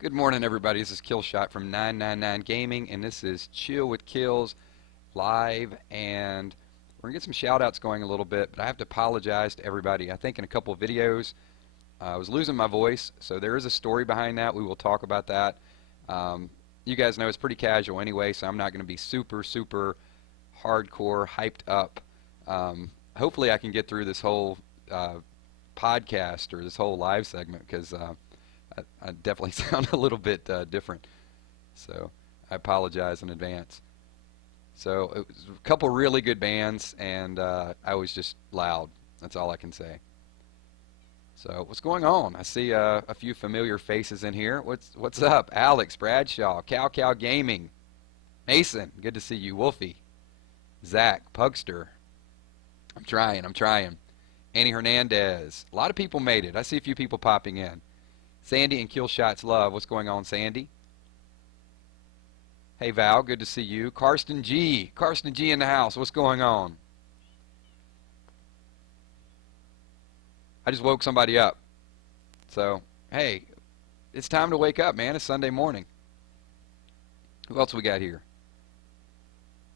Good morning, everybody. This is KILZ from 999gaming, and this is Chill with KILZ live. And we're gonna get some shout-outs going a little bit, but I have to apologize to everybody. I think in a couple of videos I was losing my voice, so there is a story behind that. We will talk about that. You guys know it's pretty casual anyway, so I'm not going to be super hardcore hyped up. Hopefully, I can get through this whole podcast or this whole live segment because I definitely sound a little bit different, so I apologize in advance. So it was a couple really good bands, and I was just loud. That's all I can say. So what's going on? I see a few familiar faces in here. What's up? Alex, Bradshaw, Cow Gaming, Mason, good to see you. Wolfie, Zach, Pugster. I'm trying. Annie Hernandez. A lot of people made it. I see a few people popping in. Sandy and KILZ Love. What's going on, Sandy? Hey, Val. Good to see you. Karsten G. Karsten G in the house. What's going on? I just woke somebody up. So, hey, it's time to wake up, man. It's Sunday morning. Who else we got here?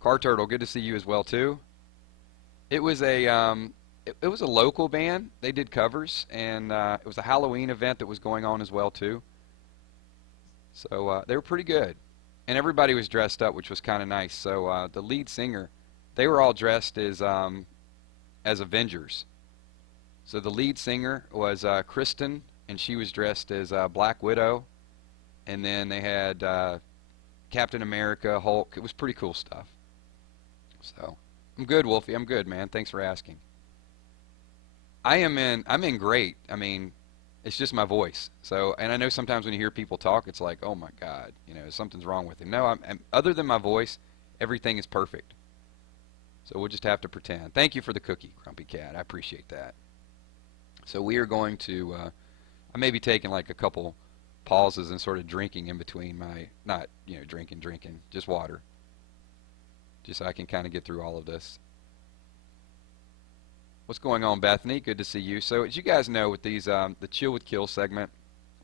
Car Turtle. Good to see you as well, too. It was a it was a local band. They did covers, and it was a Halloween event that was going on as well too. So they were pretty good, and everybody was dressed up, which was kind of nice. So the lead singer, they were all dressed as Avengers. So the lead singer was Kristen, and she was dressed as Black Widow, and then they had Captain America, Hulk. It was pretty cool stuff. So I'm good, Wolfie. I'm good, man. Thanks for asking. I'm in great. I mean, it's just my voice. So, and I know sometimes when you hear people talk, it's like, oh my God, something's wrong with him. No, other than my voice, everything is perfect. So we'll just have to pretend. Thank you for the cookie, Grumpy Cat. I appreciate that. So we are going to, I may be taking like a couple pauses and sort of drinking in between my, not, drinking, just water. Just so I can kind of get through all of this. What's going on, Bethany? Good to see you. So as you guys know, with these the Chill with KILZ segment,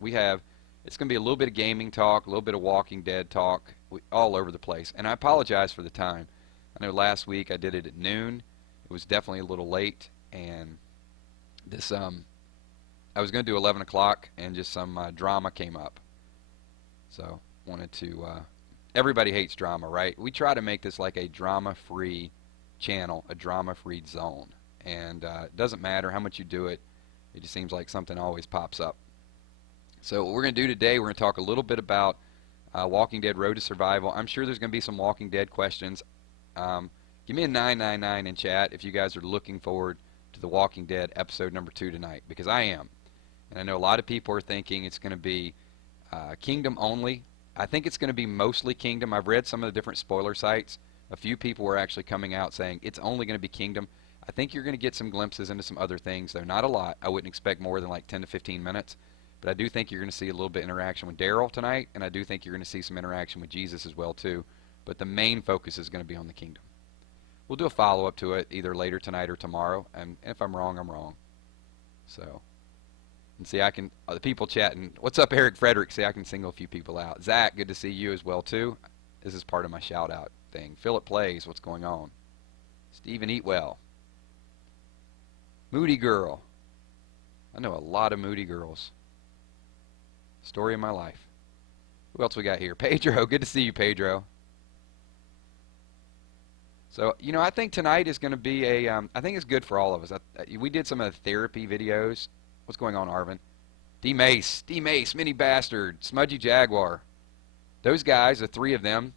it's going to be a little bit of gaming talk, a little bit of Walking Dead talk, all over the place. And I apologize for the time. I know last week I did it at noon. It was definitely a little late, and this I was going to do 11 o'clock, and just some drama came up. So wanted to. Everybody hates drama, right? We try to make this like a drama-free channel, a drama-free zone. And it doesn't matter how much you do it, it just seems like something always pops up. So what we're going to do today, we're going to talk a little bit about Walking Dead Road to Survival. I'm sure there's going to be some Walking Dead questions. Give me a 999 in chat if you guys are looking forward to the Walking Dead episode number 2 tonight, because I am. And I know a lot of people are thinking it's going to be Kingdom only. I think it's going to be mostly Kingdom. I've read some of the different spoiler sites. A few people were actually coming out saying it's only going to be Kingdom. I think you're going to get some glimpses into some other things, though not a lot. I wouldn't expect more than like 10 to 15 minutes. But I do think you're going to see a little bit of interaction with Daryl tonight, and I do think you're going to see some interaction with Jesus as well, too. But the main focus is going to be on the Kingdom. We'll do a follow-up to it either later tonight or tomorrow, and if I'm wrong, I'm wrong. So, and see, the people chatting, what's up, Eric Frederick? See, I can single a few people out. Zach, good to see you as well, too. This is part of my shout-out thing. Philip Plays, what's going on? Stephen Eatwell. Moody Girl. I know a lot of Moody Girls. Story of my life. Who else we got here? Pedro. Good to see you, Pedro. So, I think tonight is going to be I think it's good for all of us. We did some of the therapy videos. What's going on, Arvin? D-Mace, Mini Bastard, Smudgy Jaguar. Those guys, the 3 of them,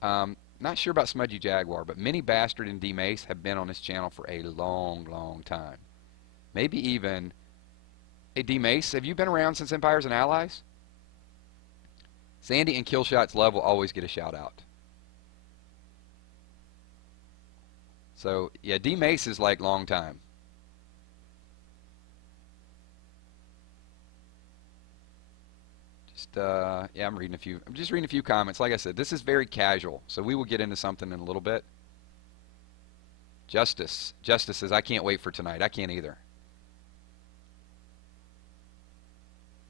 not sure about Smudgy Jaguar, but Mini Bastard and D-Mace have been on this channel for a long time. Maybe even... Hey, D-Mace, have you been around since Empires and Allies? Sandy and KILZ Love will always get a shout-out. So, yeah, D-Mace is like long time. Yeah, I'm just reading a few comments. Like I said, this is very casual, so we will get into something in a little bit. Justice says, I can't wait for tonight. I can't either.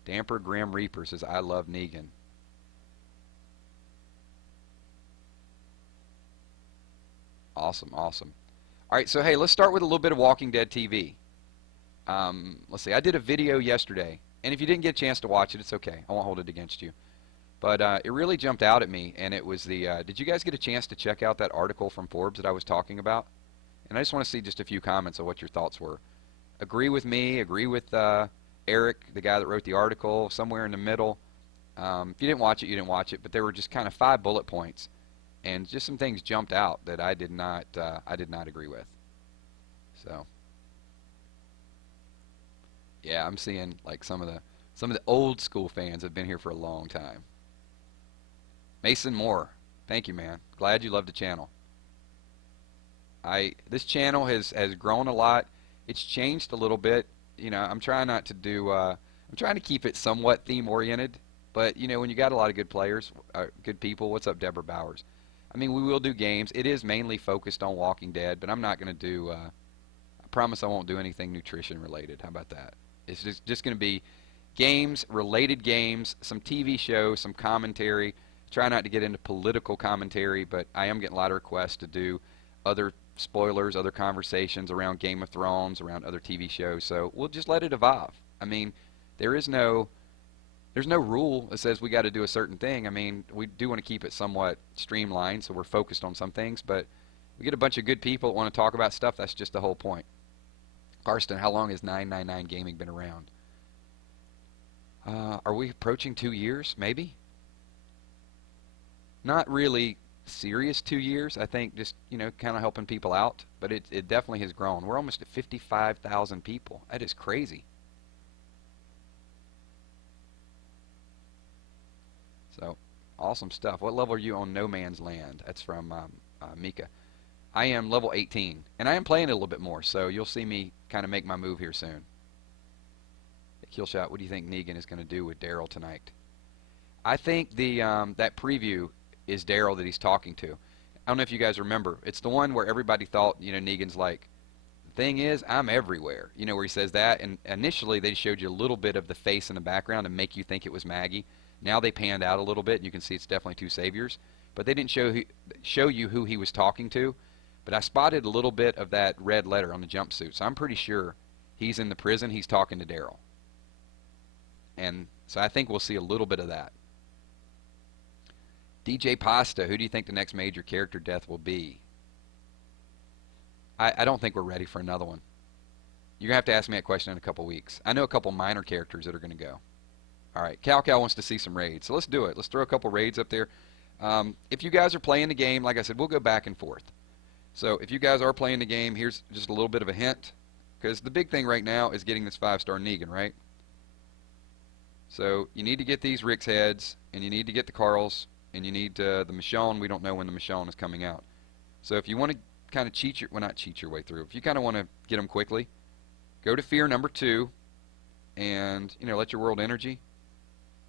Damper Grim Reaper says, I love Negan. Awesome, awesome. All right, so hey, let's start with a little bit of Walking Dead TV. Let's see, I did a video yesterday, and if you didn't get a chance to watch it, it's okay. I won't hold it against you. But it really jumped out at me, and it was the, did you guys get a chance to check out that article from Forbes that I was talking about? And I just want to see just a few comments of what your thoughts were. Agree with me, agree with Eric, the guy that wrote the article, somewhere in the middle. If you didn't watch it, you didn't watch it, but there were just kind of 5 bullet points, and just some things jumped out that I did not agree with. So, yeah, I'm seeing like some of the old school fans have been here for a long time. Mason Moore, thank you, man. Glad you love the channel. This channel has grown a lot. It's changed a little bit. You know, I'm trying not to do. I'm trying to keep it somewhat theme oriented. But you know, when you got a lot of good players, good people. What's up, Deborah Bowers? I mean, we will do games. It is mainly focused on Walking Dead, but I'm not going to do. I promise I won't do anything nutrition related. How about that? It's just going to be games, related games, some TV shows, some commentary. Try not to get into political commentary, but I am getting a lot of requests to do other spoilers, other conversations around Game of Thrones, around other TV shows. So we'll just let it evolve. I mean, there's no rule that says we got to do a certain thing. I mean, we do want to keep it somewhat streamlined, so we're focused on some things, but we get a bunch of good people that want to talk about stuff. That's just the whole point. Karsten, how long has 999 Gaming been around? Are we approaching 2 years, maybe? Not really serious 2 years. I think just, you know, kind of helping people out, but it definitely has grown. We're almost at 55,000 people. That is crazy. So, awesome stuff. What level are you on No Man's Land? That's from Mika. I am level 18, and I am playing it a little bit more, so you'll see me kind of make my move here soon. Killshot, what do you think Negan is going to do with Daryl tonight? I think the that preview is Daryl that he's talking to. I don't know if you guys remember. It's the one where everybody thought, you know, Negan's like, the thing is, I'm everywhere. You know, where he says that, and initially they showed you a little bit of the face in the background to make you think it was Maggie. Now they panned out a little bit, and you can see it's definitely 2 saviors. But they didn't show you who he was talking to. But I spotted a little bit of that red letter on the jumpsuit, so I'm pretty sure he's in the prison. He's talking to Daryl. And so I think we'll see a little bit of that. DJ Pasta, who do you think the next major character death will be? I don't think we're ready for another one. You're going to have to ask me that question in a couple weeks. I know a couple minor characters that are going to go. All right, Cal wants to see some raids, so let's do it. Let's throw a couple raids up there. If you guys are playing the game, like I said, we'll go back and forth. So if you guys are playing the game, here's just a little bit of a hint, because the big thing right now is getting this 5-star Negan, right? So you need to get these Rick's heads, and you need to get the Carls, and you need the Michonne. We don't know when the Michonne is coming out. So if you want to kind of cheat your, well, not cheat your way through, if you kind of want to get them quickly, go to fear number 2, and, you know, let your world energy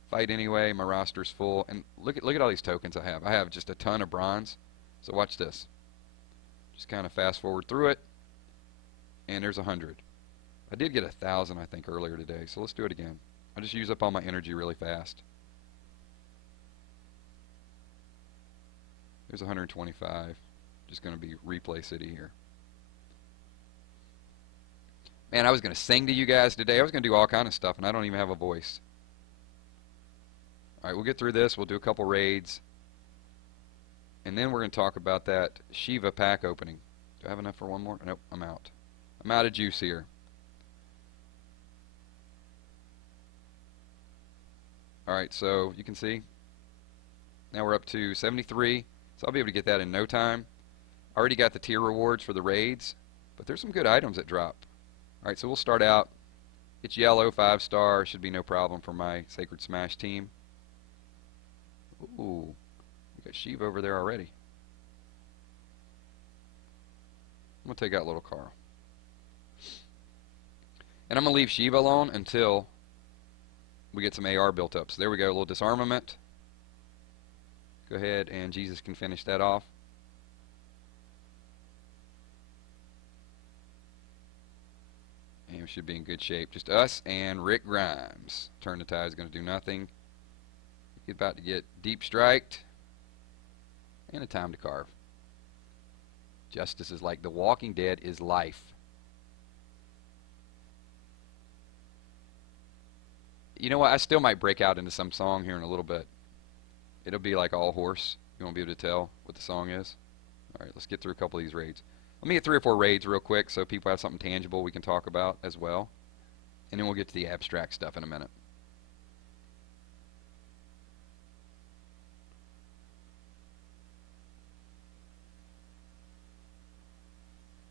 fight anyway. My roster's full, and look at all these tokens I have. I have just a ton of bronze. So watch this. Just kind of fast forward through it, and there's 100. I did get 1,000, I think, earlier today, so let's do it again. I just use up all my energy really fast. There's 125. Just going to be replay city here. Man, I was going to sing to you guys today. I was going to do all kind of stuff, and I don't even have a voice. All right, we'll get through this. We'll do a couple raids. And then we're going to talk about that Shiva pack opening. Do I have enough for one more? Nope, I'm out. I'm out of juice here. Alright, so you can see. Now we're up to 73. So I'll be able to get that in no time. I already got the tier rewards for the raids. But there's some good items that drop. Alright, so we'll start out. It's yellow, 5-star. Should be no problem for my Sacred Smash team. Ooh. Got Shiva over there already. I'm going to take out little Carl. And I'm going to leave Shiva alone until we get some AR built up. So there we go, a little disarmament. Go ahead and Jesus can finish that off. And game should be in good shape. Just us and Rick Grimes. Turn the tide is going to do nothing. He's about to get deep striked. And a time to carve. Justice is like The Walking Dead is life. You know what? I still might break out into some song here in a little bit. It'll be like all horse. You won't be able to tell what the song is. Alright, let's get through a couple of these raids. Let me get 3 or 4 raids real quick so people have something tangible we can talk about as well. And then we'll get to the abstract stuff in a minute.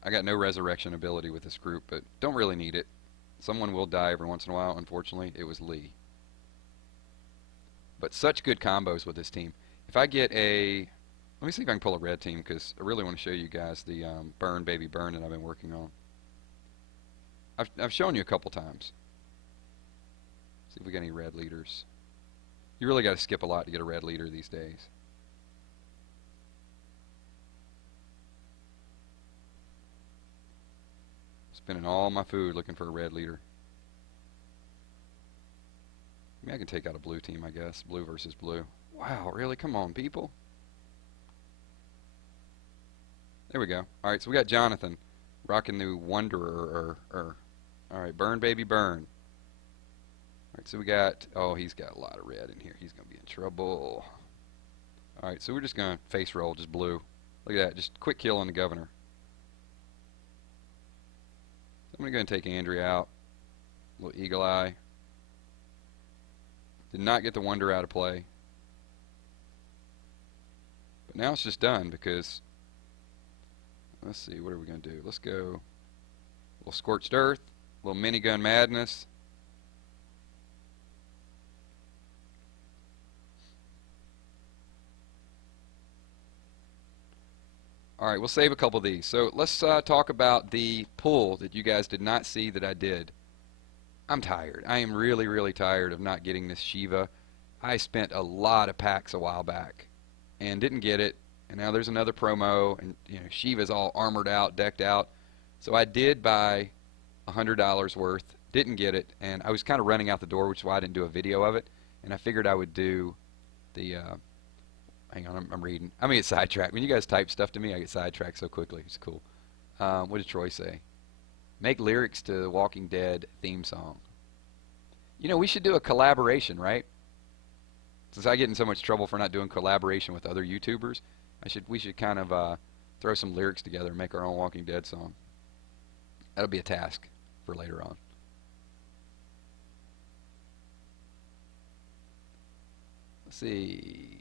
I got no resurrection ability with this group, but don't really need it. Someone will die every once in a while. Unfortunately, it was Lee. But such good combos with this team. If I get a... Let me see if I can pull a red team, because I really want to show you guys the Burn Baby Burn that I've been working on. I've shown you a couple times. See if we got any red leaders. You really got to skip a lot to get a red leader these days. Spending all my food looking for a red leader. I mean, I can take out a blue team, I guess. Blue versus blue. Wow, really? Come on, people. There we go. Alright, so we got Jonathan rocking the Wanderer. Alright, Burn Baby Burn. Alright, so we got... Oh, he's got a lot of red in here. He's going to be in trouble. Alright, so we're just going to face roll, just blue. Look at that, just quick kill on the governor. I'm going to go and take Andrea out. A little eagle eye. Did not get the wonder out of play. But now it's just done because... Let's see, what are we going to do? Let's go... A little Scorched Earth. A little Minigun Madness. Alright, we'll save a couple of these. So let's talk about the pull that you guys did not see that I did. I'm tired. I am really, really tired of not getting this Shiva. I spent a lot of packs a while back and didn't get it. And now there's another promo, and you know, Shiva's all armored out, decked out. So I did buy $100 worth, didn't get it, and I was kind of running out the door, which is why I didn't do a video of it. And I figured I would do the... Hang on, I'm reading. I'm going to get sidetracked. When you guys type stuff to me, I get sidetracked so quickly. It's cool. What did Troy say? Make lyrics to the Walking Dead theme song. You know, we should do a collaboration, right? Since I get in so much trouble for not doing collaboration with other YouTubers, we should kind of throw some lyrics together and make our own Walking Dead song. That'll be a task for later on. Let's see.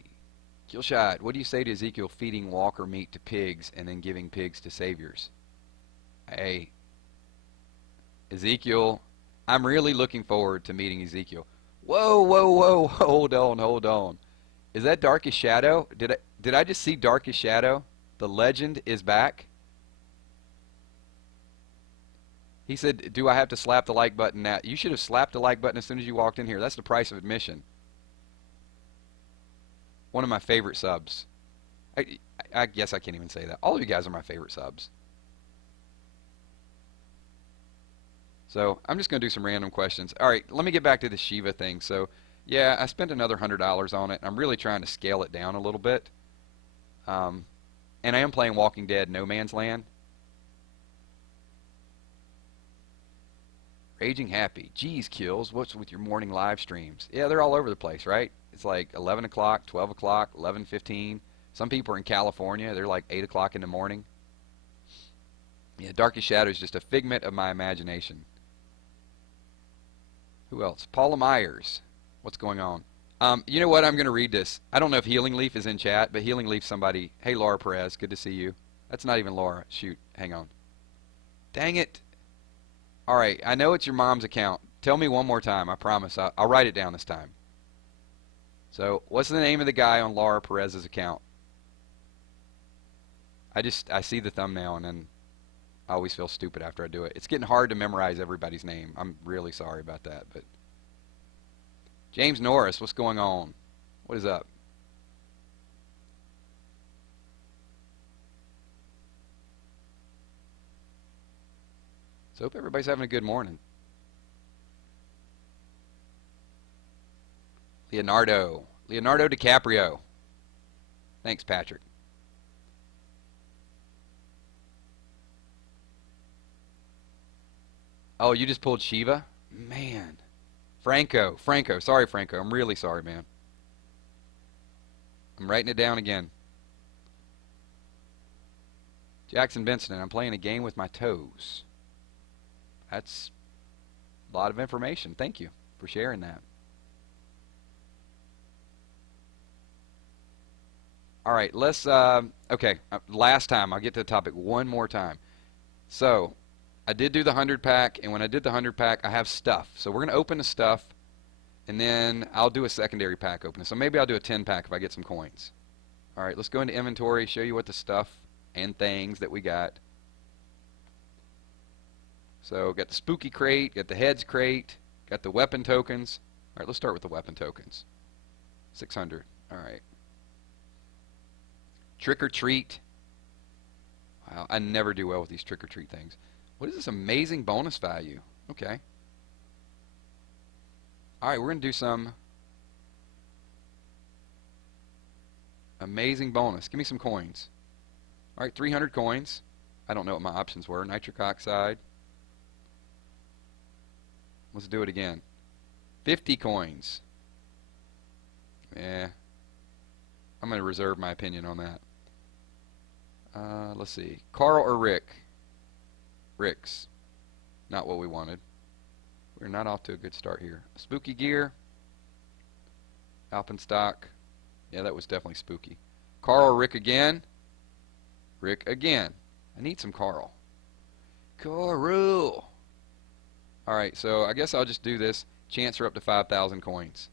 Killshot, what do you say to Ezekiel feeding walker meat to pigs and then giving pigs to saviors? Hey, Ezekiel, I'm really looking forward to meeting Ezekiel. Whoa, whoa, whoa, hold on, hold on. Is that Darkest Shadow? Did I just see Darkest Shadow? The legend is back? He said, do I have to slap the like button now? You should have slapped the like button as soon as you walked in here. That's the price of admission. One of my favorite subs. I guess I can't even say that. All of you guys are my favorite subs. So I'm just going to do some random questions. Alright, let me get back to the Shiva thing. So yeah, I spent another $100 on it. I'm really trying to scale it down a little bit. And I am playing Walking Dead No Man's Land. Raging Happy. Geez, KILZ, what's with your morning live streams? Yeah, they're all over the place, right? It's like 11 o'clock, 12 o'clock, 11:15. Some people are in California. They're like 8 o'clock in the morning. Yeah, Darkest Shadow is just a figment of my imagination. Who else? Paula Myers. What's going on? You know what? I'm going to read this. I don't know if Healing Leaf is in chat, but Healing Leaf somebody. Hey, Laura Perez. Good to see you. That's not even Laura. Shoot. Hang on. Dang it. All right. I know it's your mom's account. Tell me one more time. I promise. I'll write it down this time. So, what's the name of the guy on Laura Perez's account? I see the thumbnail and then I always feel stupid after I do it. It's getting hard to memorize everybody's name. I'm really sorry about that. But James Norris, what's going on? What is up? So hope everybody's having a good morning. Leonardo DiCaprio. Thanks, Patrick. Oh, you just pulled Shiva? Man. Franco. Sorry, Franco. I'm really sorry, man. I'm writing it down again. Jackson Benson, I'm playing a game with my toes. That's a lot of information. Thank you for sharing that. All right, let's, okay, last time. I'll get to the topic one more time. So, I did do the 100 pack, and when I did the 100 pack, I have stuff. So we're going to open the stuff, and then I'll do a secondary pack opening. So maybe I'll do a 10 pack if I get some coins. All right, let's go into inventory, show you what the stuff and things that we got. So got the spooky crate, got the heads crate, got the weapon tokens. All right, let's start with the weapon tokens. 600. All right. Trick or treat. Wow, I never do well with these trick or treat things. What is this amazing bonus value? Okay. All right, we're going to do some amazing bonus. Give me some coins. All right, 300 coins. I don't know what my options were. Nitric oxide. Let's do it again. 50 coins. Yeah. I'm going to reserve my opinion on that. Let's see. Carl or Rick? Rick's. Not what we wanted. We're not off to a good start here. Spooky gear. Alpenstock. Yeah, that was definitely spooky. Carl or Rick again? Rick again. I need some Carl. Carl. Alright, so I guess I'll just do this. Chance for up to 5,000 coins.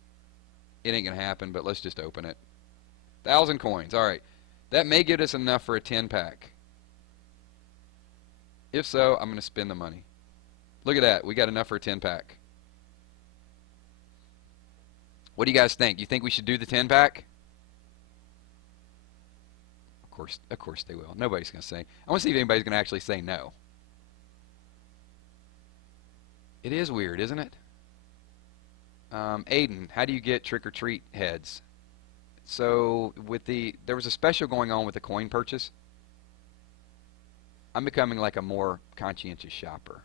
It ain't going to happen, but let's just open it. 1,000 coins. Alright. That may get us enough for a 10 pack. If so, I'm going to spend the money. Look at that. We got enough for a 10 pack. What do you guys think? You think we should do the 10 pack? Of course they will. Nobody's going to say. I want to see if anybody's going to actually say no. It is weird, isn't it? Aiden, how do you get trick or treat heads? So there was a special going on with the coin purchase. I'm becoming like a more conscientious shopper.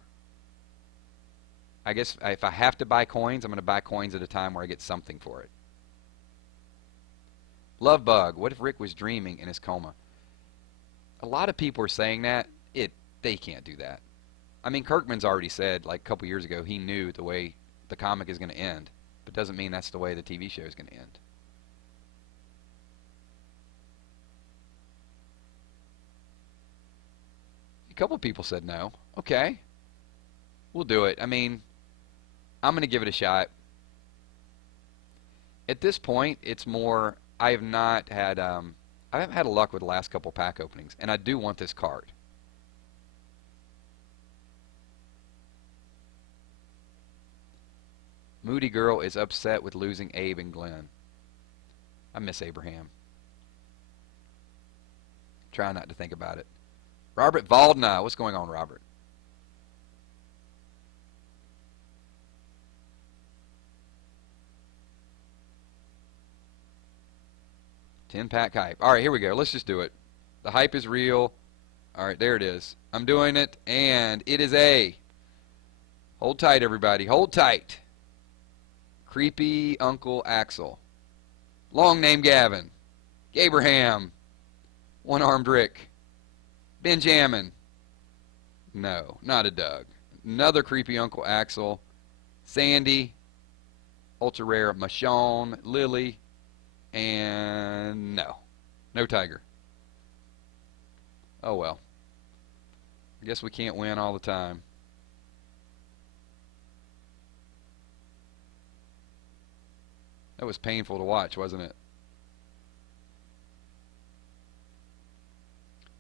I guess if I have to buy coins, I'm going to buy coins at a time where I get something for it. Love bug. What if Rick was dreaming in his coma? A lot of people are saying that. They can't do that. I mean, Kirkman's already said, like a couple years ago, he knew the way the comic is going to end. But doesn't mean that's the way the TV show is going to end. A couple people said no. Okay. We'll do it. I mean, I'm going to give it a shot. At this point, it's more, I haven't had a luck with the last couple pack openings, and I do want this card. Moody Girl is upset with losing Abe and Glenn. I miss Abraham. Try not to think about it. Robert Valdna. What's going on, Robert? Ten-pack hype. All right, here we go. Let's just do it. The hype is real. All right, there it is. I'm doing it, and it is a... Hold tight, everybody. Hold tight. Creepy Uncle Axel. Long name Gavin. Abraham. One-armed Rick. Benjamin. No, not a Doug. Another creepy Uncle Axel. Sandy. Ultra rare Michonne. Lily. And no. No Tiger. Oh well. I guess we can't win all the time. That was painful to watch, wasn't it?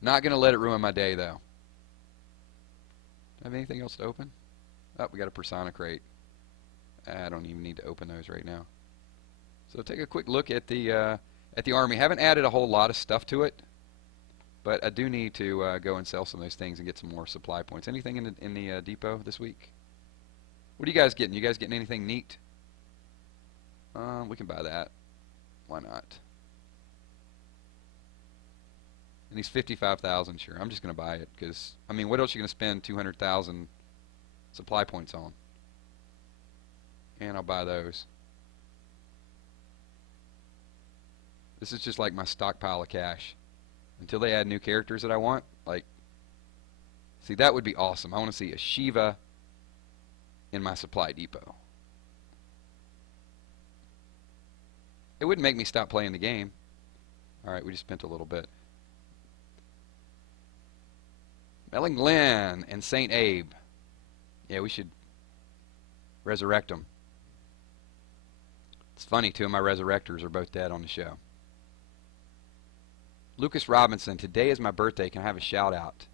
Not going to let it ruin my day, though. Do I have anything else to open? Oh, we got a Persona crate. I don't even need to open those right now. So take a quick look at the army. Haven't added a whole lot of stuff to it. But I do need to go and sell some of those things and get some more supply points. Anything in the depot this week? What are you guys getting? You guys getting anything neat? We can buy that. Why not? And he's 55,000. Sure, I'm just gonna buy it because I mean, what else are you gonna spend 200,000 supply points on? And I'll buy those. This is just like my stockpile of cash. Until they add new characters that I want, like, see, that would be awesome. I want to see a Shiva in my supply depot. It wouldn't make me stop playing the game. Alright, we just spent a little bit. Melon Glen and St. Abe. Yeah, we should resurrect them. It's funny, two of my resurrectors are both dead on the show. Lucas Robinson, today is my birthday. Can I have a shout out?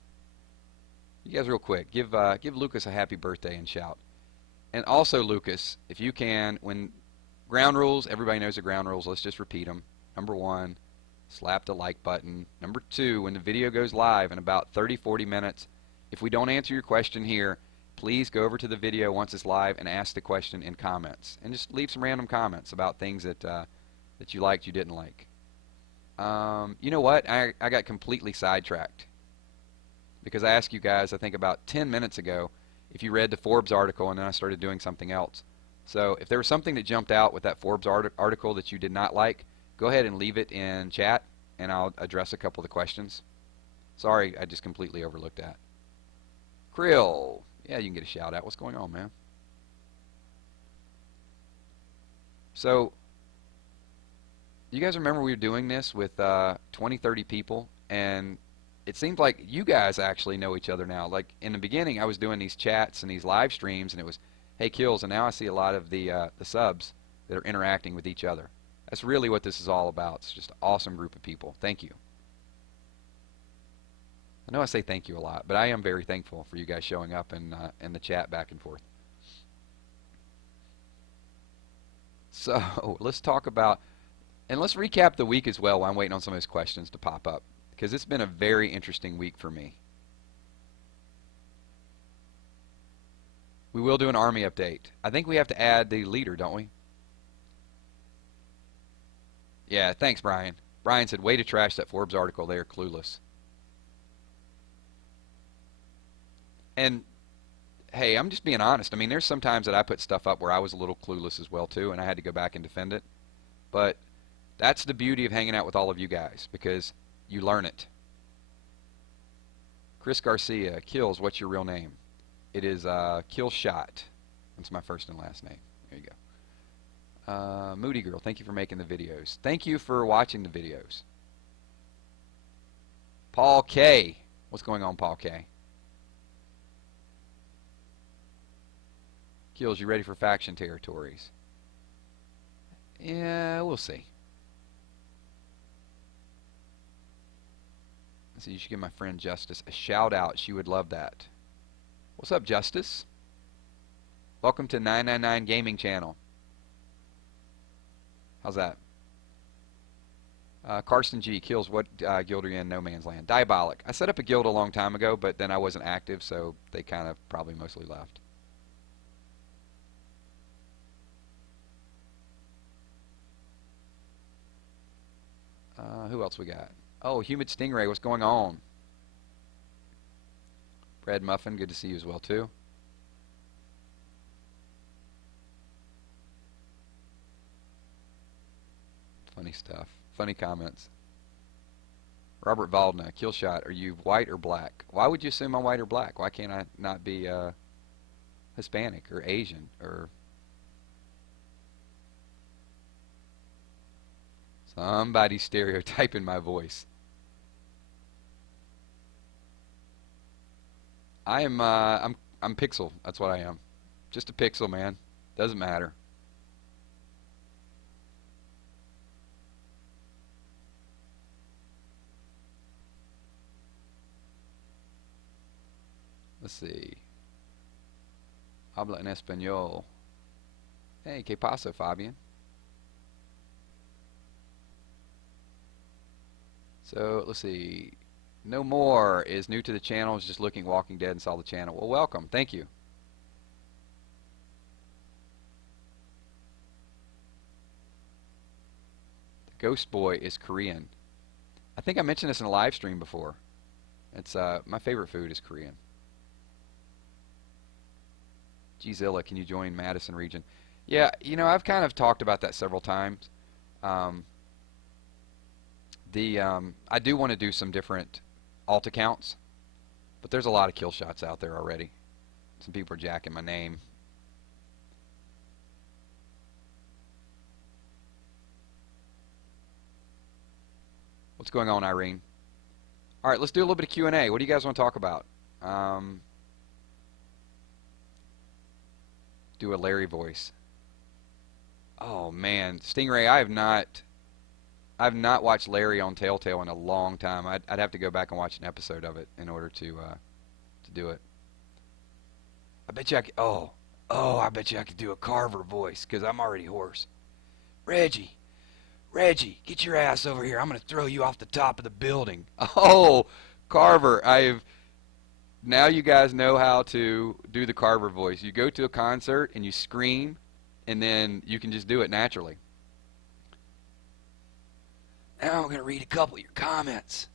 You guys real quick, give Lucas a happy birthday and shout. And also, Lucas, if you can, when ground rules, everybody knows the ground rules. Let's just repeat them. Number 1, slap the like button. Number 2, when the video goes live in about 30-40 minutes, if we don't answer your question here, please go over to the video once it's live and ask the question in comments. And just leave some random comments about things that you liked, you didn't like. You know what? I got completely sidetracked because I asked you guys, I think about 10 minutes ago, if you read the Forbes article, and then I started doing something else. So if there was something that jumped out with that Forbes article that you did not like, go ahead and leave it in chat, and I'll address a couple of the questions. Sorry, I just completely overlooked that. Krill, yeah, you can get a shout out. What's going on, man? So, you guys remember we were doing this with 20, 30 people, and it seems like you guys actually know each other now. Like in the beginning, I was doing these chats and these live streams, and it was, hey, KILZ, and now I see a lot of the subs that are interacting with each other. That's really what this is all about. It's just an awesome group of people. Thank you. I know I say thank you a lot, but I am very thankful for you guys showing up in the chat back and forth. So let's talk about, and let's recap the week as well while I'm waiting on some of those questions to pop up, because it's been a very interesting week for me. We will do an army update. I think we have to add the leader, don't we? Yeah, thanks, Brian. Brian said, way to trash that Forbes article. They are clueless. And, hey, I'm just being honest. I mean, there's some times that I put stuff up where I was a little clueless as well, too, and I had to go back and defend it. But that's the beauty of hanging out with all of you guys, because you learn it. Chris Garcia, KILZ, what's your real name? It is Killshot. That's my first and last name. There you go. Moody Girl, thank you for making the videos. Thank you for watching the videos. Paul K. What's going on, Paul K? KILZ, you ready for faction territories? Yeah, we'll see. So you should give my friend Justice a shout out. She would love that. What's up, Justice? Welcome to 999 Gaming channel. How's that? Carson G, KILZ, what guild are you in? No Man's Land. Diabolic. I set up a guild a long time ago, but then I wasn't active, so they kind of probably mostly left. Who else we got? Oh, Humid Stingray, what's going on? Bread Muffin, good to see you as well, too. Funny stuff. Funny comments. Robert Valdna, Killshot, are you white or black? Why would you assume I'm white or black? Why can't I not be Hispanic or Asian or... Somebody's stereotyping my voice. I'm Pixel. That's what I am. Just a pixel, man. Doesn't matter. Let's see. Habla en español. Hey, ¿qué pasa, Fabian? So, let's see. No more is new to the channel, is just looking Walking Dead and saw the channel. Well, welcome. Thank you. The Ghost Boy is Korean. I think I mentioned this in a live stream before. It's my favorite food is Korean. Gzilla, can you join Madison region? Yeah, you know, I've kind of talked about that several times. Um, I do want to do some different alt accounts, but there's a lot of kill shots out there already. Some people are jacking my name. What's going on, Irene? All right, let's do a little bit of Q&A. What do you guys want to talk about? Do a Larry voice. Oh man, Stingray, I've not watched Larry on Telltale in a long time. I'd have to go back and watch an episode of it in order to do it. I bet you I could, I bet you I could do a Carver voice because I'm already hoarse. Reggie, get your ass over here. I'm gonna throw you off the top of the building. Oh, Carver, now you guys know how to do the Carver voice. You go to a concert and you scream, and then you can just do it naturally. Now I'm going to read a couple of your comments.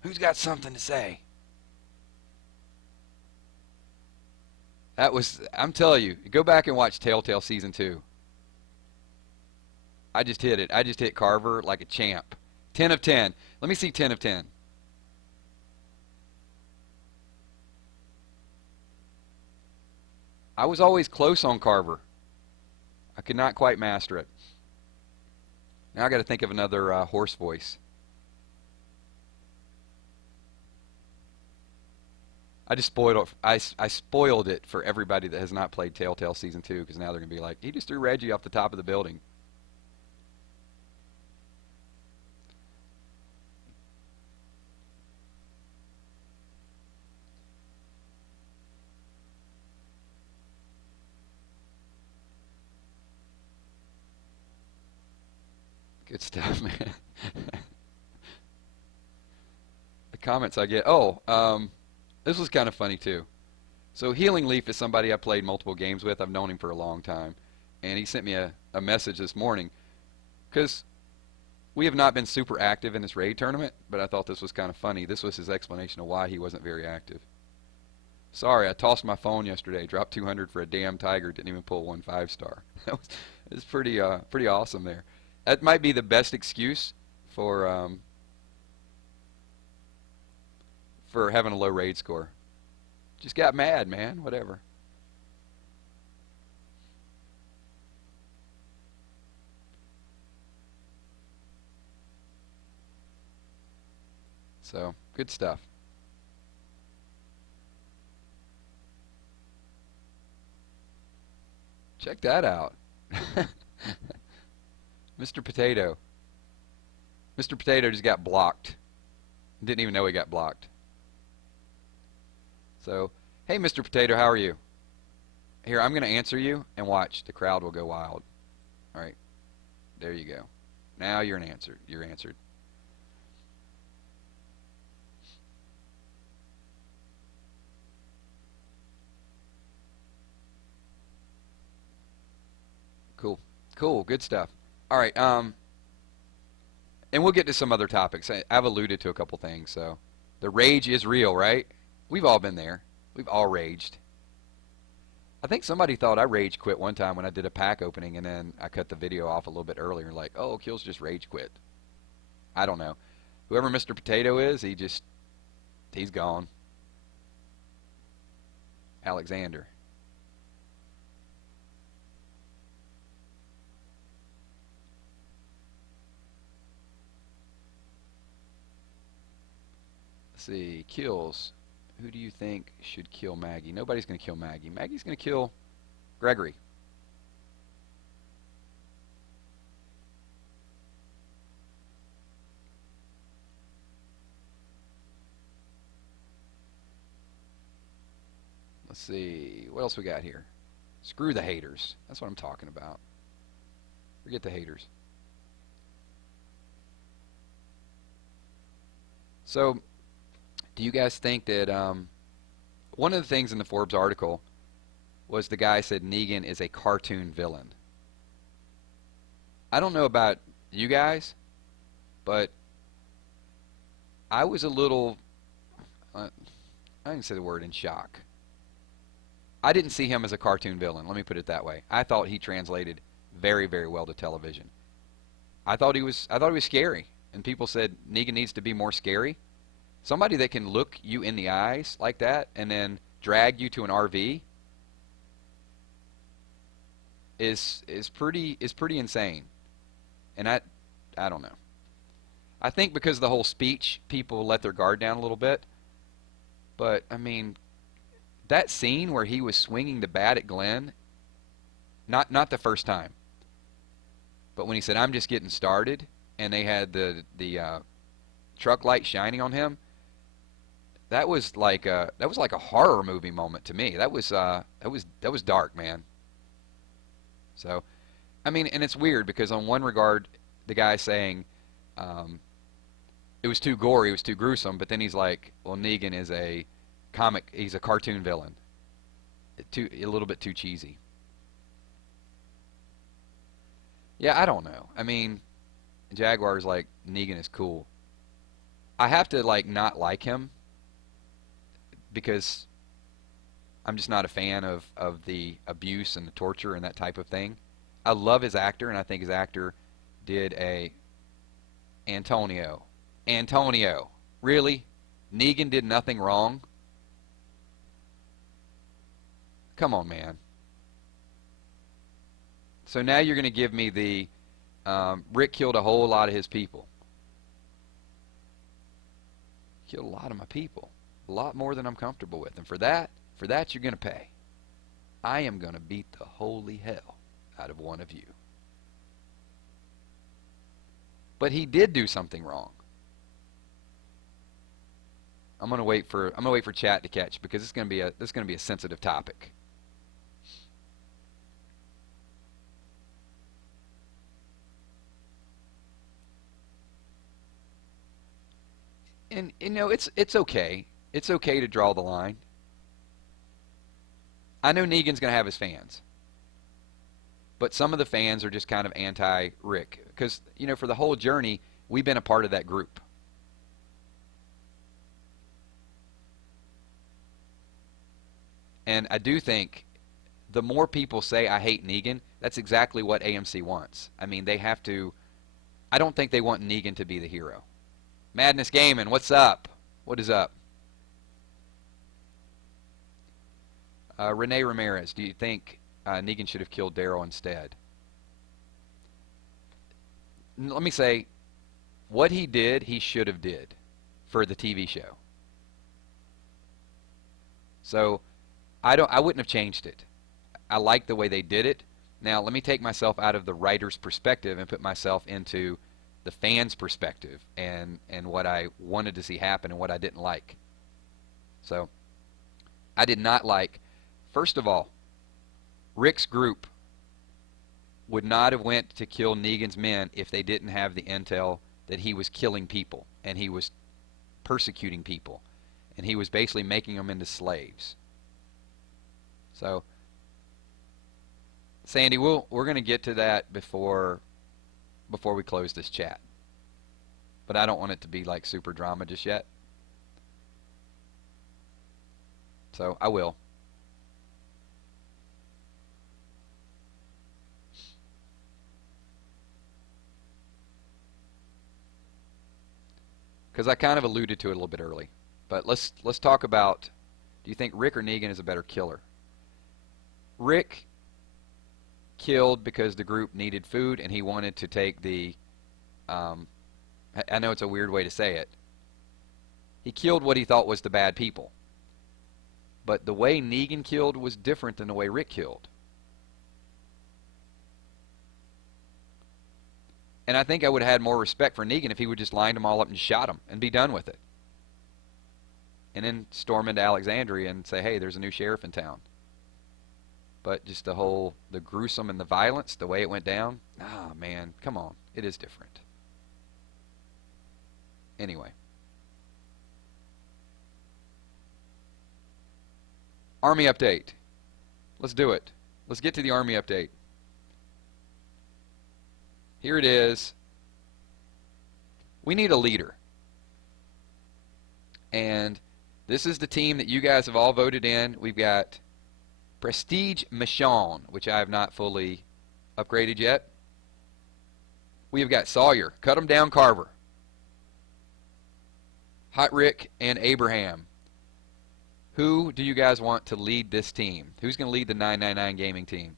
Who's got something to say? I'm telling you, go back and watch Telltale Season 2. I just hit it. I just hit Carver like a champ. 10 of 10. Let me see 10 of 10. I was always close on Carver. I could not quite master it. Now I got to think of another horse voice. I just spoiled it. I spoiled it for everybody that has not played Telltale Season 2 because now they're going to be like, he just threw Reggie off the top of the building. Good stuff, man. The comments I get. This was kind of funny too. So Healing Leaf is somebody I played multiple games with. I've known him for a long time. And he sent me a message this morning because we have not been super active in this raid tournament, but I thought this was kind of funny. This was his explanation of why he wasn't very active. Sorry, I tossed my phone yesterday, dropped 200 for a damn tiger, didn't even pull one 5-star. It was pretty awesome there. That might be the best excuse for having a low raid score. Just got mad, man. Whatever. So, good stuff. Check that out. Mr. Potato. Mr. Potato just got blocked. Didn't even know he got blocked. So, hey, Mr. Potato, how are you? Here, I'm going to answer you, and watch. The crowd will go wild. All right. There you go. Now you're answered. You're answered. Cool. Cool. Good stuff. All right. And we'll get to some other topics. I've alluded to a couple things. So, the rage is real, right? We've all been there. We've all raged. I think somebody thought I rage quit one time when I did a pack opening, and then I cut the video off a little bit earlier. Like, oh, KILZ just rage quit. I don't know. Whoever Mr. Potato is, he's gone. Alexander. Let's see. KILZ. Who do you think should kill Maggie? Nobody's going to kill Maggie. Maggie's going to kill Gregory. Let's see. What else we got here? Screw the haters. That's what I'm talking about. Forget the haters. So, do you guys think that one of the things in the Forbes article was the guy said Negan is a cartoon villain? I don't know about you guys, but I was a little, I can say the word in shock. I didn't see him as a cartoon villain. Let me put it that way. I thought he translated very, very well to television. I thought he was scary, and people said Negan needs to be more scary. Somebody that can look you in the eyes like that and then drag you to an RV is pretty insane. And I don't know. I think because of the whole speech, people let their guard down a little bit. But I mean, that scene where he was swinging the bat at Glenn, not the first time, but when he said, "I'm just getting started," and they had the truck light shining on him, that was like a horror movie moment to me. That was dark, man. So, I mean, and it's weird because on one regard, the guy's saying um, it was too gory, it was too gruesome, but then he's like, well, Negan is he's a cartoon villain, a little bit too cheesy. Yeah, I don't know. I mean, Jaguar's like Negan is cool. I have to like not like him because I'm just not a fan of the abuse and the torture and that type of thing. I love his actor, and I think his actor did a Antonio. Antonio, really? Negan did nothing wrong? Come on, man. So now you're going to give me the Rick killed a whole lot of his people. Killed a lot of my people. A lot more than I'm comfortable with. And for that you're going to pay. I am going to beat the holy hell out of one of you. But he did do something wrong. I'm going to wait for chat to catch because this is going to be a sensitive topic. And you know, it's okay. It's okay to draw the line. I know Negan's going to have his fans, but some of the fans are just kind of anti-Rick because, you know, for the whole journey, we've been a part of that group. And I do think the more people say I hate Negan, that's exactly what AMC wants. I mean, they have to. I don't think they want Negan to be the hero. Madness Gaming, what's up? What is up? Renee Ramirez, do you think Negan should have killed Daryl instead? Let me say, what he did, he should have did for the TV show. So I wouldn't have changed it. I like the way they did it. Now let me take myself out of the writer's perspective and put myself into the fans' perspective and what I wanted to see happen and what I didn't like. So I did not like. First of all, Rick's group would not have went to kill Negan's men if they didn't have the intel that he was killing people and he was persecuting people and he was basically making them into slaves. So, Sandy, we're going to get to that before we close this chat. But I don't want it to be like super drama just yet. So, I will. Because I kind of alluded to it a little bit early. But let's talk about, do you think Rick or Negan is a better killer? Rick killed because the group needed food and he wanted to take the, I know it's a weird way to say it. He killed what he thought was the bad people. But the way Negan killed was different than the way Rick killed. And I think I would have had more respect for Negan if he would just lined them all up and shot them and be done with it. And then storm into Alexandria and say, hey, there's a new sheriff in town. But just the gruesome and the violence, the way it went down, man, come on. It is different. Anyway. Army update. Let's do it. Let's get to the Army update. Here it is. We need a leader. And this is the team that you guys have all voted in. We've got Prestige Michonne, which I have not fully upgraded yet. We have got Sawyer, Cut 'em Down Carver, Hot Rick, and Abraham. Who do you guys want to lead this team? Who's going to lead the 999 gaming team?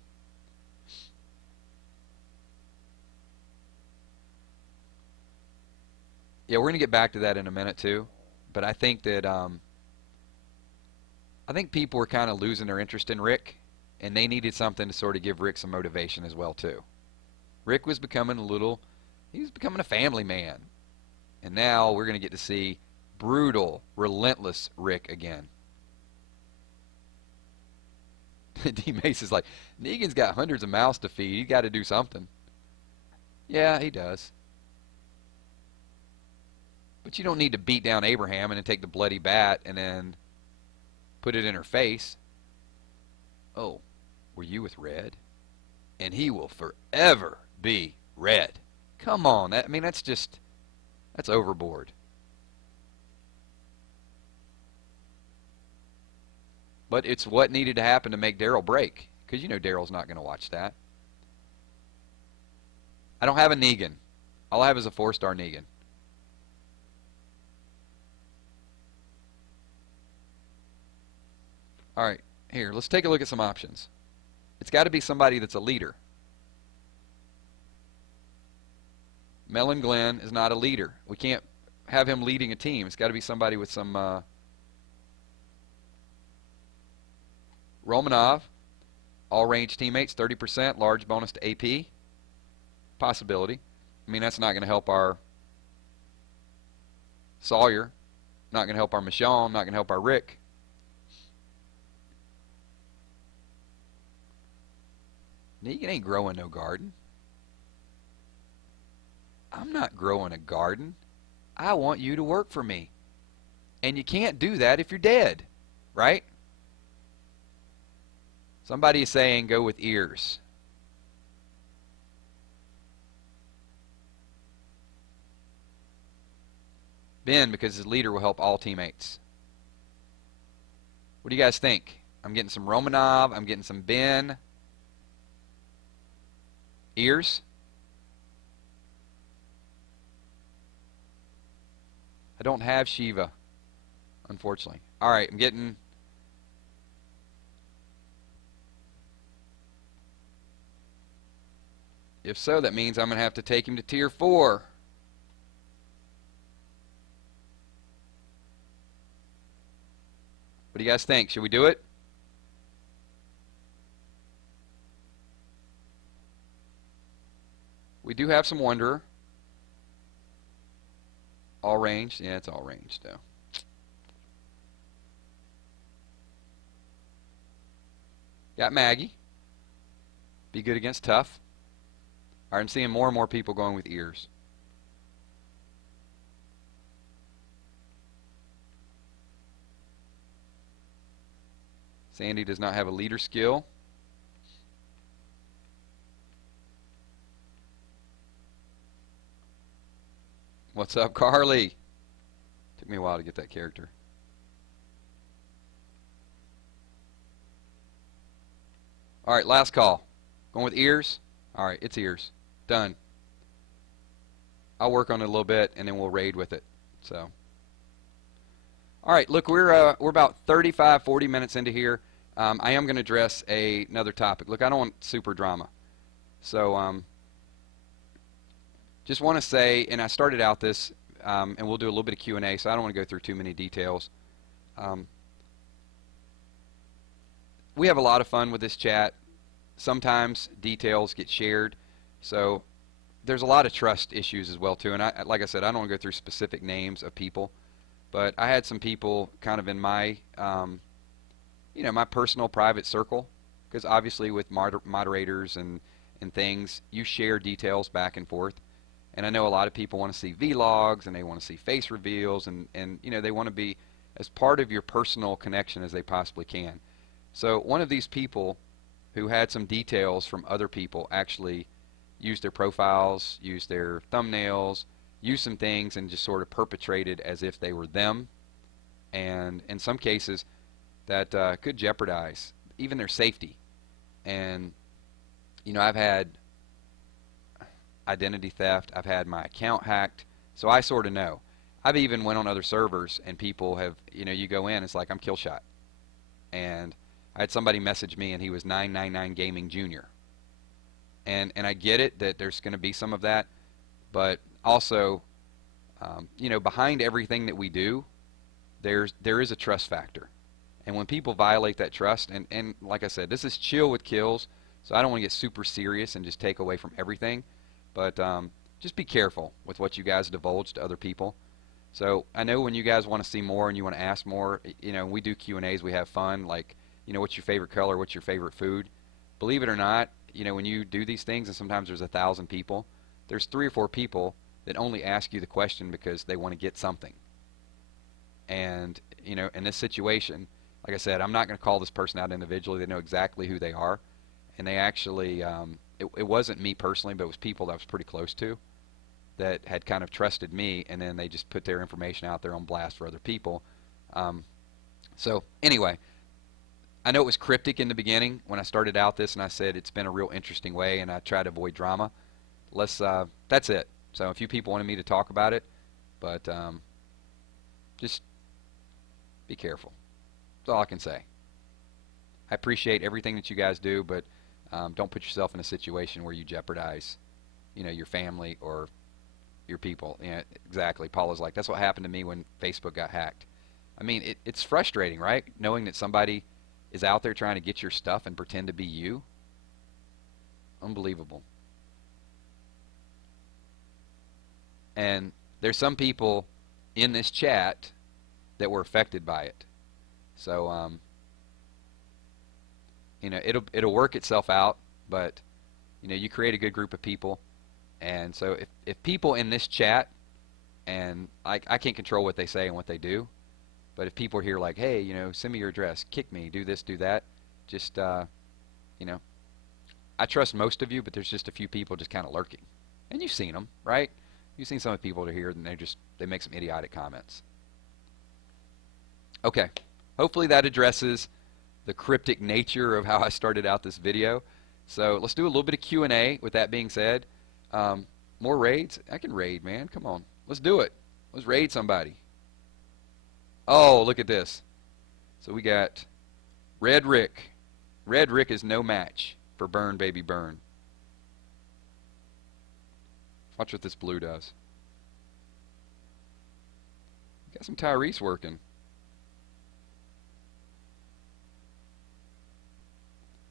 Yeah, we're going to get back to that in a minute too. But I think that I think people were kind of losing their interest in Rick, and they needed something to sort of give Rick some motivation as well too. Rick was becoming he was becoming a family man. And now we're going to get to see brutal, relentless Rick again. D. Mace is like, Negan's got hundreds of mouths to feed. He's got to do something. Yeah, he does. But you don't need to beat down Abraham and then take the bloody bat and then put it in her face. Oh, were you with Red? And he will forever be Red. Come on. I mean, that's overboard. But it's what needed to happen to make Daryl break. Because you know Daryl's not going to watch that. I don't have a Negan. All I have is a 4-star Negan. Alright, here, let's take a look at some options. It's got to be somebody that's a leader. Melon Glenn is not a leader. We can't have him leading a team. It's got to be somebody with some... Romanov, all range teammates, 30%, large bonus to AP. Possibility. I mean, that's not going to help our Sawyer, not going to help our Michonne, not going to help our Rick. Negan ain't growing no garden. I'm not growing a garden. I want you to work for me. And you can't do that if you're dead, right? Somebody is saying go with ears. Ben, because his leader will help all teammates. What do you guys think? I'm getting some Romanov. I'm getting some Ben. Ears? I don't have Shiva, unfortunately. Alright, I'm getting... If so, that means I'm going to have to take him to tier 4. What do you guys think? Should we do it? We do have some Wanderer. All ranged? Yeah, it's all ranged though. Got Maggie. Be good against Tough. Alright, I'm seeing more and more people going with ears. Sandy does not have a leader skill. What's up, Carly? Took me a while to get that character. Alright, last call. Going with ears? Alright, it's ears. Done. I'll work on it a little bit and then we'll raid with it. So, alright, look, we're about 35-40 minutes into here. I am going to address another topic. Look, I don't want super drama. So, just want to say, and I started out this, and we'll do a little bit of Q&A, so I don't want to go through too many details. We have a lot of fun with this chat. Sometimes details get shared, so there's a lot of trust issues as well too. And like I said, I don't want to go through specific names of people, but I had some people kind of in my, my personal private circle, because obviously with moderators and things, you share details back and forth. And I know a lot of people want to see vlogs and they want to see face reveals and they want to be as part of your personal connection as they possibly can. So one of these people who had some details from other people actually used their profiles, used their thumbnails, used some things and just sort of perpetrated as if they were them. And in some cases, that could jeopardize even their safety. And, I've had identity theft. I've had my account hacked. So I sort of know. I've even went on other servers and people have, you go in, it's like I'm Killshot. And I had somebody message me and he was 999gaming Jr. And I get it that there's going to be some of that, but also, behind everything that we do, there is a trust factor. And when people violate that trust, and like I said, this is chill with kills, so I don't want to get super serious and just take away from everything, but just be careful with what you guys divulge to other people. So I know when you guys want to see more and you want to ask more, we do Q&As, we have fun, like, what's your favorite color, what's your favorite food? Believe it or not, when you do these things, and sometimes there's 1,000 people, there's 3 or 4 people that only ask you the question because they want to get something. And, in this situation, like I said, I'm not going to call this person out individually. They know exactly who they are. And they actually, it wasn't me personally, but it was people that I was pretty close to that had kind of trusted me, and then they just put their information out there on blast for other people. So anyway, I know it was cryptic in the beginning when I started out this, and I said it's been a real interesting way, and I try to avoid drama. That's it. So a few people wanted me to talk about it, but just be careful. That's all I can say. I appreciate everything that you guys do, but don't put yourself in a situation where you jeopardize, your family or your people. Exactly. Paula's like, that's what happened to me when Facebook got hacked. I mean, it's frustrating, right? Knowing that somebody is out there trying to get your stuff and pretend to be you. Unbelievable. And there's some people in this chat that were affected by it. So, it'll work itself out, but, you create a good group of people. And so if people in this chat, and I can't control what they say and what they do, but if people are here like, hey, send me your address, kick me, do this, do that, just, I trust most of you, but there's just a few people just kind of lurking. And you've seen them, right? You've seen some of the people that are here, and they make some idiotic comments. Okay, hopefully that addresses the cryptic nature of how I started out this video. So let's do a little bit of Q&A. With that being said, more raids? I can raid, man. Come on. Let's do it. Let's raid somebody. Oh, look at this. So we got Red Rick. Red Rick is no match for Burn Baby Burn. Watch what this blue does. Got some Tyrese working.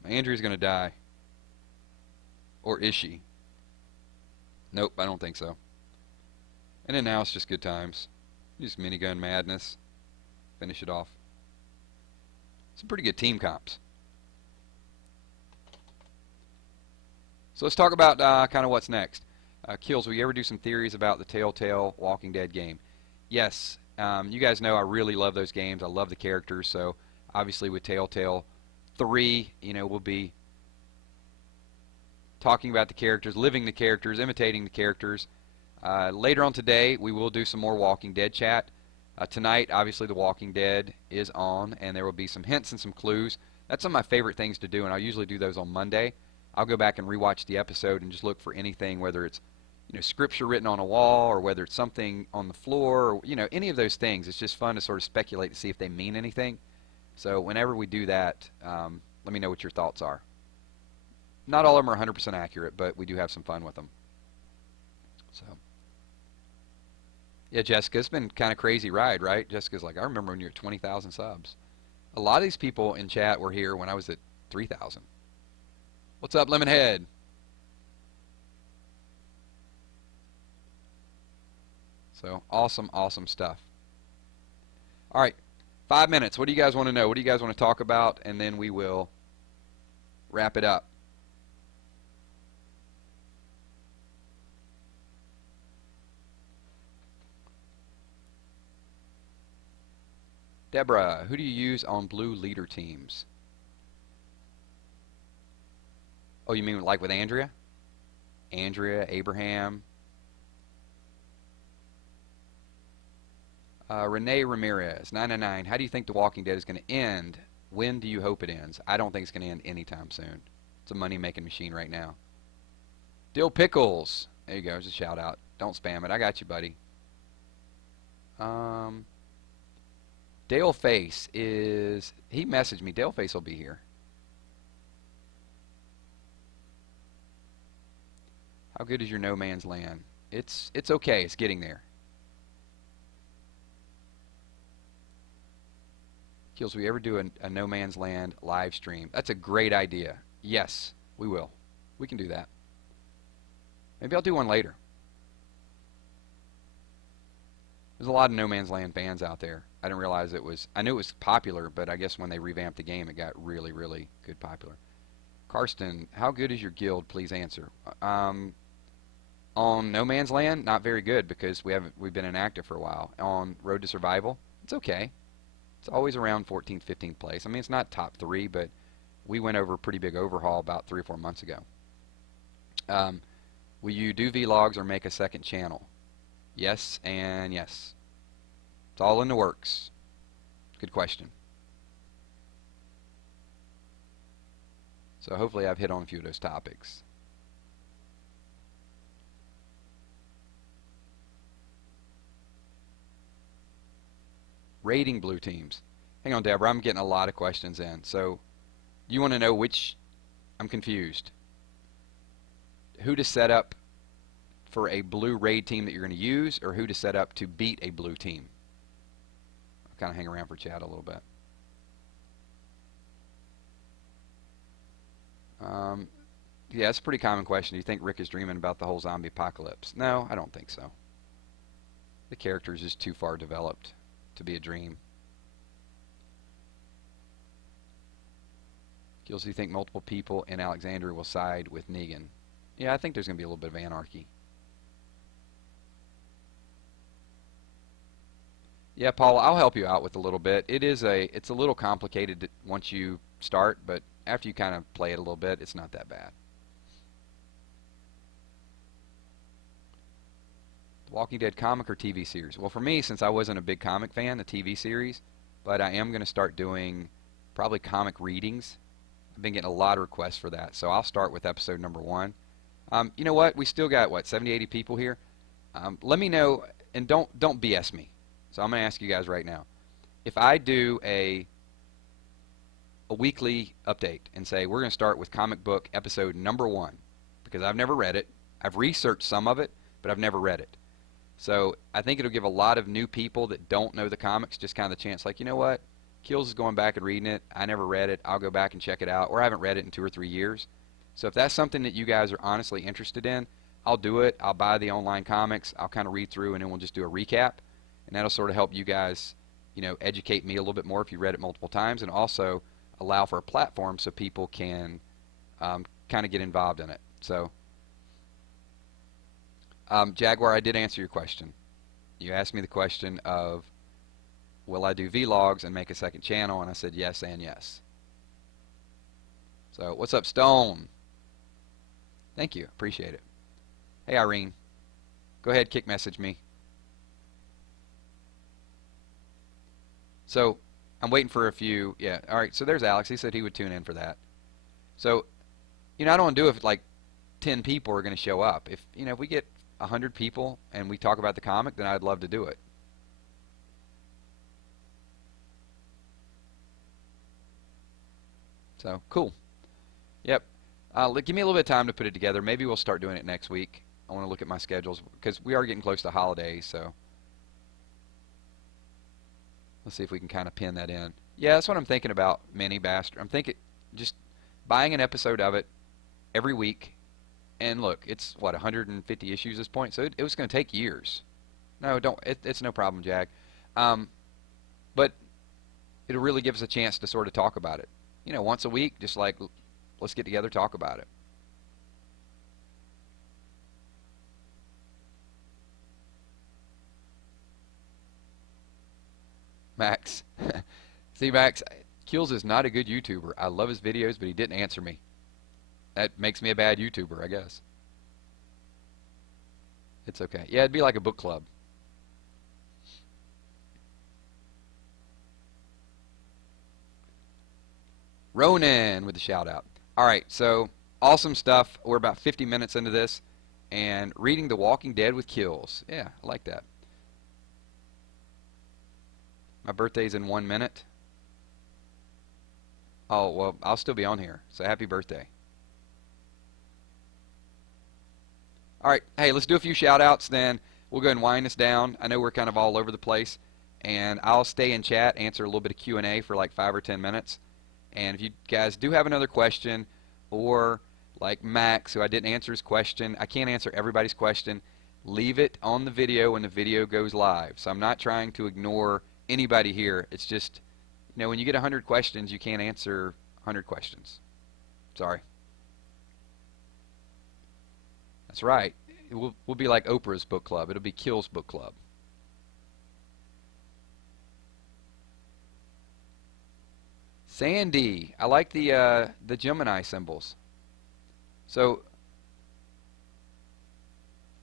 Andrew's going to die. Or is she? Nope, I don't think so. And then now it's just good times. Just minigun madness. Finish it off. Some pretty good team comps. So let's talk about kind of what's next. KILZ, will you ever do some theories about the Telltale Walking Dead game? Yes. You guys know I really love those games. I love the characters. So obviously with Telltale 3, we'll be talking about the characters, living the characters, imitating the characters. Later on today, we will do some more Walking Dead chat. Tonight, obviously, The Walking Dead is on, and there will be some hints and some clues. That's some of my favorite things to do, and I usually do those on Monday. I'll go back and rewatch the episode and just look for anything, whether it's scripture written on a wall or whether it's something on the floor, or any of those things. It's just fun to sort of speculate to see if they mean anything. So whenever we do that, let me know what your thoughts are. Not all of them are 100% accurate, but we do have some fun with them. So, yeah, Jessica, it's been kind of crazy ride, right? Jessica's like, I remember when you were at 20,000 subs. A lot of these people in chat were here when I was at 3,000. What's up, Lemonhead? So, awesome, awesome stuff. All right, 5 minutes. What do you guys want to know? What do you guys want to talk about? And then we will wrap it up. Deborah, who do you use on blue leader teams? Oh, you mean like with Andrea? Andrea, Abraham. Renee Ramirez, 999. How do you think The Walking Dead is going to end? When do you hope it ends? I don't think it's going to end anytime soon. It's a money-making machine right now. Dill Pickles. There you go. Just a shout out. Don't spam it. I got you, buddy. Um, Dale Face is... He messaged me. Dale Face will be here. How good is your No Man's Land? It's okay. It's getting there. KILZ, will we ever do a No Man's Land live stream? That's a great idea. Yes, we will. We can do that. Maybe I'll do one later. There's a lot of No Man's Land fans out there. I didn't realize it was... I knew it was popular, but I guess when they revamped the game, it got really, really good popular. Karsten, how good is your guild? Please answer. On No Man's Land, not very good because we've been inactive for a while. On Road to Survival, it's okay. It's always around 14th, 15th place. I mean, it's not top 3, but we went over a pretty big overhaul about 3 or 4 months ago. Will you do vlogs or make a second channel? Yes and yes. It's all in the works. Good question. So hopefully I've hit on a few of those topics. Rating blue teams. Hang on, Deborah. I'm getting a lot of questions in. So you want to know which... I'm confused. Who to set up for a blue raid team that you're going to use, or who to set up to beat a blue team? I'll kind of hang around for chat a little bit. Yeah, it's a pretty common question. Do you think Rick is dreaming about the whole zombie apocalypse? No, I don't think so. The character is just too far developed to be a dream. KILZ, do you think multiple people in Alexandria will side with Negan? Yeah, I think there's going to be a little bit of anarchy. Yeah, Paul, I'll help you out with a little bit. It's a little complicated once you start, but after you kind of play it a little bit, it's not that bad. The Walking Dead comic or TV series? Well, for me, since I wasn't a big comic fan, the TV series, but I am going to start doing probably comic readings. I've been getting a lot of requests for that, so I'll start with episode number 1. You know what? We still got, what, 70, 80 people here? Let me know, and don't BS me. So I'm going to ask you guys right now. If I do a weekly update and say we're going to start with comic book episode number 1, because I've never read it. I've researched some of it, but I've never read it. So I think it'll give a lot of new people that don't know the comics just kind of the chance, like, you know what? KILZ is going back and reading it. I never read it. I'll go back and check it out. Or I haven't read it in 2 or 3 years. So if that's something that you guys are honestly interested in, I'll do it. I'll buy the online comics. I'll kind of read through, and then we'll just do a recap. And that'll sort of help you guys, you know, educate me a little bit more if you read it multiple times, and also allow for a platform so people can kind of get involved in it. So, Jaguar, I did answer your question. You asked me the question of, will I do vlogs and make a second channel? And I said yes and yes. So, what's up, Stone? Thank you. Appreciate it. Hey, Irene. Go ahead, kick message me. So, I'm waiting for a few. Yeah, all right. So, there's Alex. He said he would tune in for that. So, you know, I don't want to do it if, like, 10 people are going to show up. If, you know, if we get 100 people and we talk about the comic, then I'd love to do it. So, cool. Yep. Give me a little bit of time to put it together. Maybe we'll start doing it next week. I want to look at my schedules because we are getting close to holidays, so let's see if we can kind of pin that in. Yeah, that's what I'm thinking about, Mini Bastard. I'm thinking just buying an episode of it every week. And look, it's, what, 150 issues at this point? So it was going to take years. No, don't. It's no problem, Jag. But it'll really give us a chance to sort of talk about it. You know, once a week, just like, let's get together, talk about it. Max. See, Max, KILZ is not a good YouTuber. I love his videos, but he didn't answer me. That makes me a bad YouTuber, I guess. It's okay. Yeah, it'd be like a book club. Ronan with the shout out. All right, so awesome stuff. We're about 50 minutes into this, and reading The Walking Dead with KILZ. Yeah, I like that. My birthday's in 1 minute. Oh, well, I'll still be on here, so happy birthday. All right, hey, let's do a few shout outs, then we'll go and wind this down. I know we're kind of all over the place, and I'll stay in chat, answer a little bit of Q&A for like 5 or 10 minutes. And if you guys do have another question, or like Max, who I didn't answer his question, I can't answer everybody's question, leave it on the video when the video goes live. So I'm not trying to ignore anybody here. It's just, you know, when you get 100 questions, you can't answer 100 questions. Sorry. That's right. We'll be like Oprah's book club. It'll be KILZ book club. Sandy, I like the Gemini symbols. So,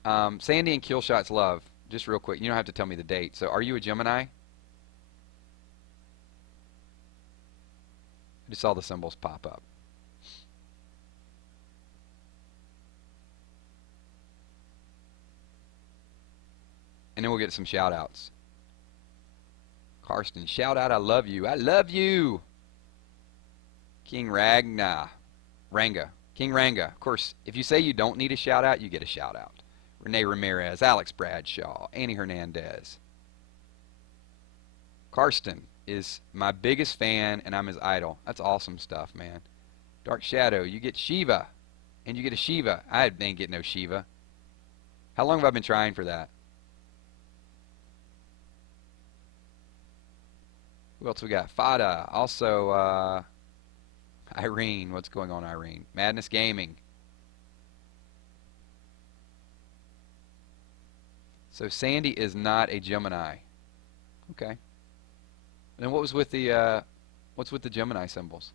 Sandy and Killshot's love. Just real quick, you don't have to tell me the date. So, are you a Gemini? I just saw the symbols pop up. And then we'll get some shout outs. Karsten, shout out, I love you. I love you. King Ranga. King Ranga. Of course, if you say you don't need a shout out, you get a shout out. Renee Ramirez, Alex Bradshaw, Annie Hernandez. Karsten is my biggest fan, and I'm his idol. That's awesome stuff, man. Dark Shadow, you get Shiva, and you get a Shiva. I didn't get no Shiva. How long have I been trying for that? Who else we got? Fada. Also, Irene. What's going on, Irene? Madness Gaming. So Sandy is not a Gemini. Okay. Then what's with the Gemini symbols?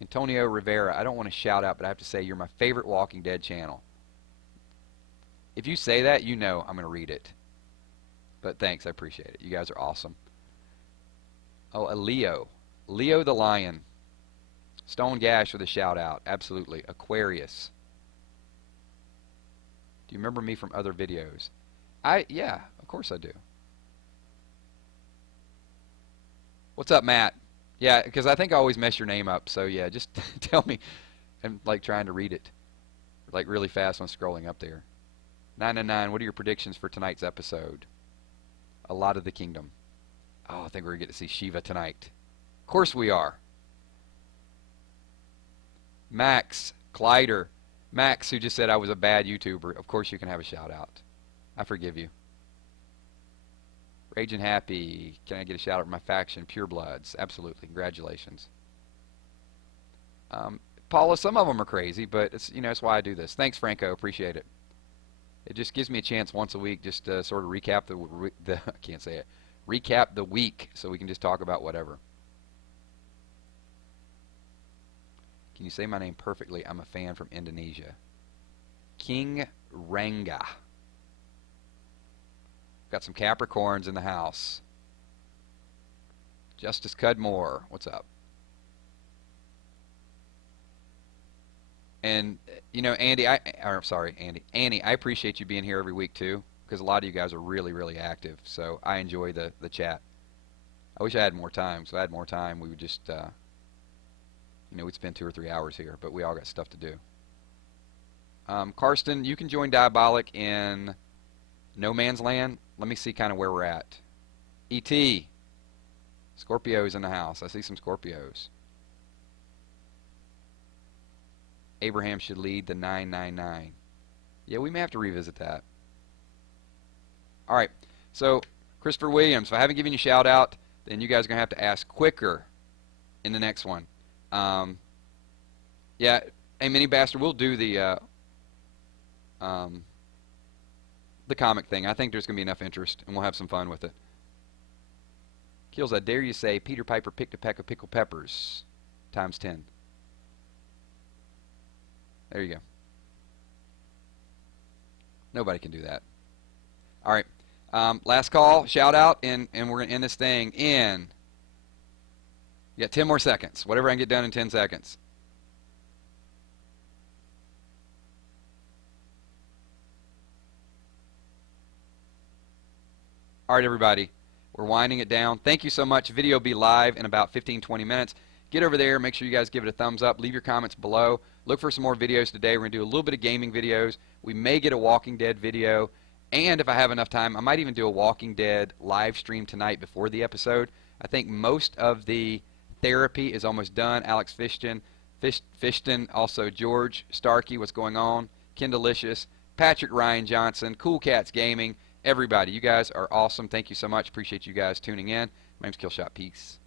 Antonio Rivera. I don't want to shout out, but I have to say you're my favorite Walking Dead channel. If you say that, you know I'm going to read it. But thanks, I appreciate it. You guys are awesome. Oh, a Leo. Leo the Lion. Stone Gash with a shout out. Absolutely. Aquarius. Do you remember me from other videos? Yeah, of course I do. What's up, Matt? Yeah, because I think I always mess your name up. So yeah, just tell me. I'm like trying to read it like really fast when scrolling up there. 999, what are your predictions for tonight's episode? A lot of the kingdom. Oh, I think we're going to get to see Shiva tonight. Of course we are. Max Kleider. Max, who just said I was a bad YouTuber. Of course you can have a shout out. I forgive you. Raging Happy. Can I get a shout out for my faction? Pure Bloods. Absolutely. Congratulations. Paula, some of them are crazy, but it's, you know, that's why I do this. Thanks, Franco. Appreciate it. It just gives me a chance once a week just to sort of recap the I can't say it. Recap the week so we can just talk about whatever. Can you say my name perfectly? I'm a fan from Indonesia. King Ranga. Got some Capricorns in the house. Justice Cudmore. What's up? And, you know, Annie, I appreciate you being here every week too, because a lot of you guys are really, really active. So I enjoy the chat. I wish I had more time. So if I had more time, we would just, you know, we'd spend 2 or 3 hours here, but we all got stuff to do. Karsten, you can join Diabolic in No Man's Land. Let me see kind of where we're at. E.T. Scorpios in the house. I see some Scorpios. Abraham should lead the 999. Yeah, we may have to revisit that. All right. So, Christopher Williams, if I haven't given you a shout out, then you guys are going to have to ask quicker in the next one. Yeah, hey, Mini Bastard, we'll do the comic thing. I think there's going to be enough interest, and we'll have some fun with it. KILZ, I dare you say Peter Piper picked a peck of pickled peppers times 10. There you go. Nobody can do that. All right. Last call, shout out, and we're going to end this thing in. You got 10 more seconds. Whatever I can get done in 10 seconds. All right, everybody. We're winding it down. Thank you so much. Video will be live in about 15-20 minutes. Get over there. Make sure you guys give it a thumbs up. Leave your comments below. Look for some more videos today. We're going to do a little bit of gaming videos. We may get a Walking Dead video. And if I have enough time, I might even do a Walking Dead live stream tonight before the episode. I think most of the therapy is almost done. Alex Fishton, also George Starkey, what's going on? Kendalicious, Patrick Ryan Johnson, Cool Cats Gaming, everybody. You guys are awesome. Thank you so much. Appreciate you guys tuning in. My name's Killshot. Peace.